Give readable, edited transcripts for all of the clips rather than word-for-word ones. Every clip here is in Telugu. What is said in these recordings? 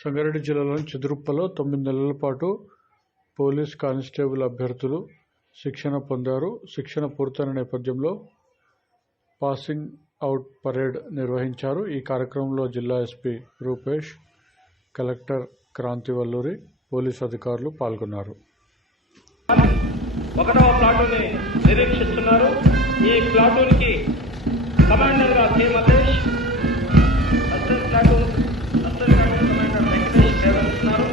సంగారెడ్డి జిల్లాలోని చిదురుప్పలో 9 నెలల పాటు పోలీస్ కానిస్టేబుల్ అభ్యర్థులు శిక్షణ పొందారు. శిక్షణ పూర్తయిన నేపథ్యంలో పాసింగ్ అవుట్ పరేడ్ నిర్వహించారు. ఈ కార్యక్రమంలో జిల్లా SP Rupesh, collector Kranthi Valluri, police అధికారులు పాల్గొన్నారు. 1వ ప్లాటూన్ని నిరీక్షిస్తున్నారు. ఈ ప్లాటూన్కి కమాండర్గా K Mallesh, assistant platoon commander Venkatesh నిర్వహిస్తున్నారు.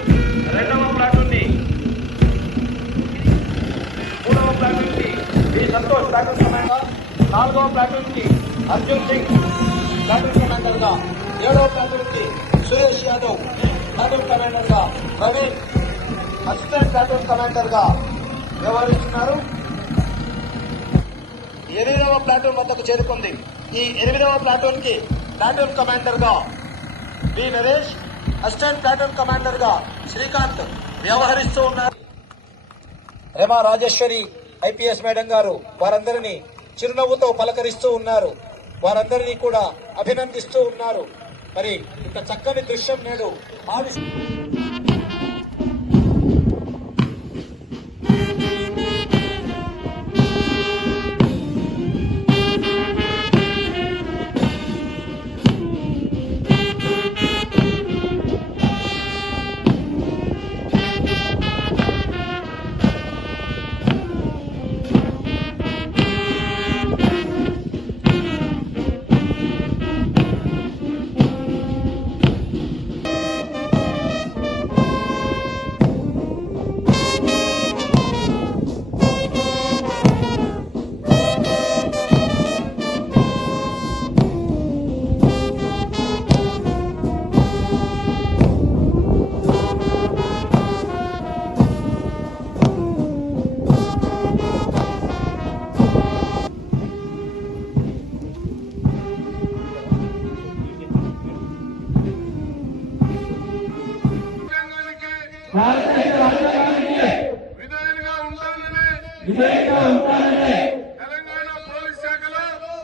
2వ ప్లాటూన్ని 3వ ప్లాటూన్కి వి సంతోష్ ప్లాటూన్ కమాండర్, 4వ ప్లాటూన్కి అర్జున్ సింగ్ ప్లాటూన్ కమాండర్గా, 7వ ప్లాటూన్కి సురేష్ యాదవ్ ప్లాటూన్ కమాండర్గా, ప్రవీణ్ అసిస్టెంట్ ప్లాటూన్ కమాండర్గా వ్యవహరిస్తున్నారు. 8వ ప్లాటూన్ వద్దకు చేరుకుంది. ఈ 8వ ప్లాటూన్ కి ప్లాటూన్ కమాండర్ గా B Naresh, assistant platoon commander గా శ్రీకాంత్ వ్యవహరిస్తూ ఉన్నారు. రెమా రాజేశ్వరి ఐపీఎస్ మేడం గారు వారందరినీ చిరునవ్వుతో పలకరిస్తూ ఉన్నారు. వారందరినీ కూడా అభినందిస్తూ ఉన్నారు. మరి ఇంత చక్కని దృశ్యం నేడు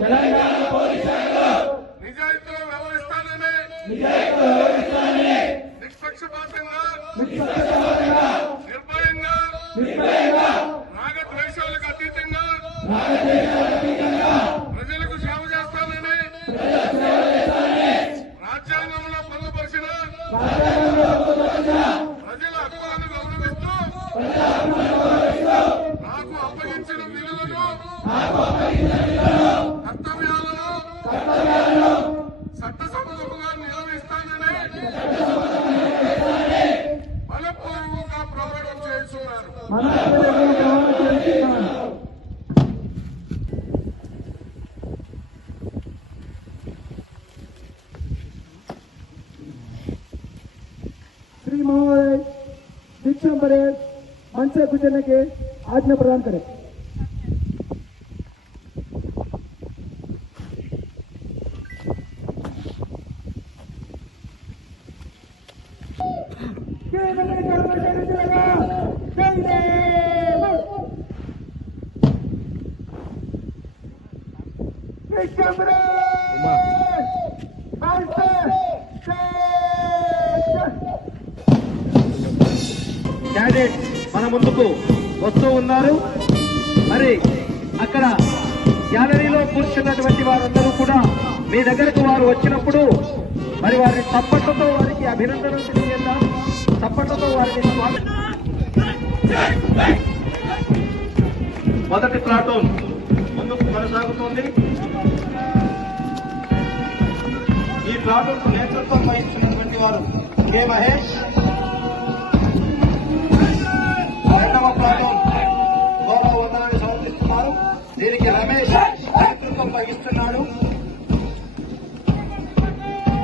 తెలంగాణ పోలీస్ శాఖలో నిజాయితీతో వ్యవహరిస్తానని నిష్పక్షపాతంగా నిర్భయంగా రాగద్వేషాలకు అతీతంగా ప్రజలకు సేవ చేస్తానని రాజ్యాంగంలో పొందుపరిచిన ప్రజల హక్కులను గౌరవిస్తూ నాకు అప్పగించిన విలువలను కర్తవ్యాలను చట్టసమ్మతంగా నిర్వహిస్తానని బలపూర్వకంగా ప్రమాణం చేస్తున్నారు. श्री महोदय दीक्षा परेड मंच से गुजरने के आज्ञा प्रदान करें। క్యాండిడేట్ మన ముందుకు వస్తూ ఉన్నారు. మరి అక్కడ గ్యాలరీలో కూర్చున్నటువంటి వారందరూ కూడా మీ దగ్గరకు వారు వచ్చినప్పుడు మరి వారిని చప్పట్లతో వారికి అభినందనలు తెలియజేద్దాం. చప్పట్లతో వారిని మొదటి ప్లాటూన్ ముందుకు కొనసాగుతోంది. ఈ ప్లాటూన్ నేతృత్వం వహిస్తున్నటువంటి వారు కె మహేష్. 2వ ప్లాటూన్ గౌరవ వందనాన్ని సమర్పిస్తున్నారు. దీనికి రమేష్ నేతృత్వం వహిస్తున్నాడు.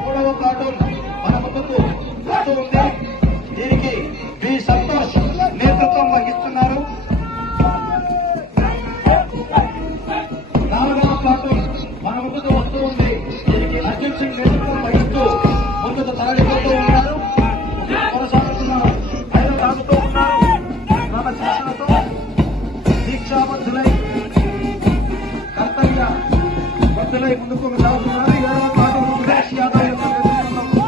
3వ ప్లాటూన్ మన ముందుకు వస్తూ ఉంది. దీనికి వి సంతోష్ నేతృత్వం వహిస్తున్నారు. 4వ ప్లాటూన్ మన ముందుకు వస్తూ ఉంది. దీనికి అర్జున్ సింగ్ నేతృత్వం వహిస్తూ ముందుకు తరలిపోతూ ఉన్నారు. కొనసాగుతున్నారు. సాగుతూ ఉన్నారు. క్రమశిక్షణతో దీక్షాబద్ధులై కర్తవ్య బద్ధులై ముందుకు సాగుతున్నారు. 7వ ప్లాటూన్ సురేష్ యాదవ్ యొక్క నేతృత్వంలో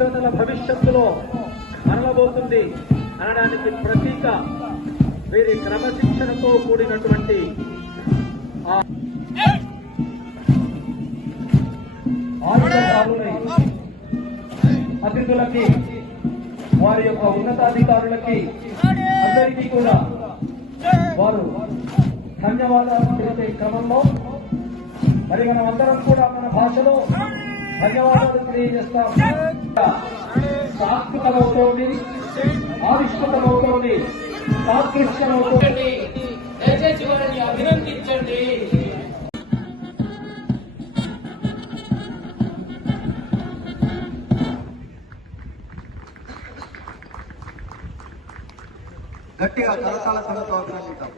సమగ్రతల భవిష్యత్తులో మరలబోతుంది అనడానికి ప్రతీక వీరి క్రమశిక్షణతో కూడినటువంటి అతిథులకి, వారి యొక్క ఉన్నతాధికారులకి అందరికీ కూడా వారు ధన్యవాదాలు తెలిపే క్రమంలో మరి మనం అందరం కూడా మన భాషలో ధన్యవాదాలు తెలియజేస్తాం. సాత్వికమవుతోంది, ఆవిష్కృతమవుతోంది, సాదృశ్యమవుతోంది. దయచేసి వారిని అభినందించండి. గట్టిగా కరతాళతో ప్రోత్సహిద్దాం.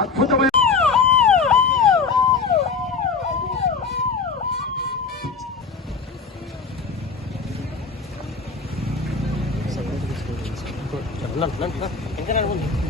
అద్భుతమైన ఇంకా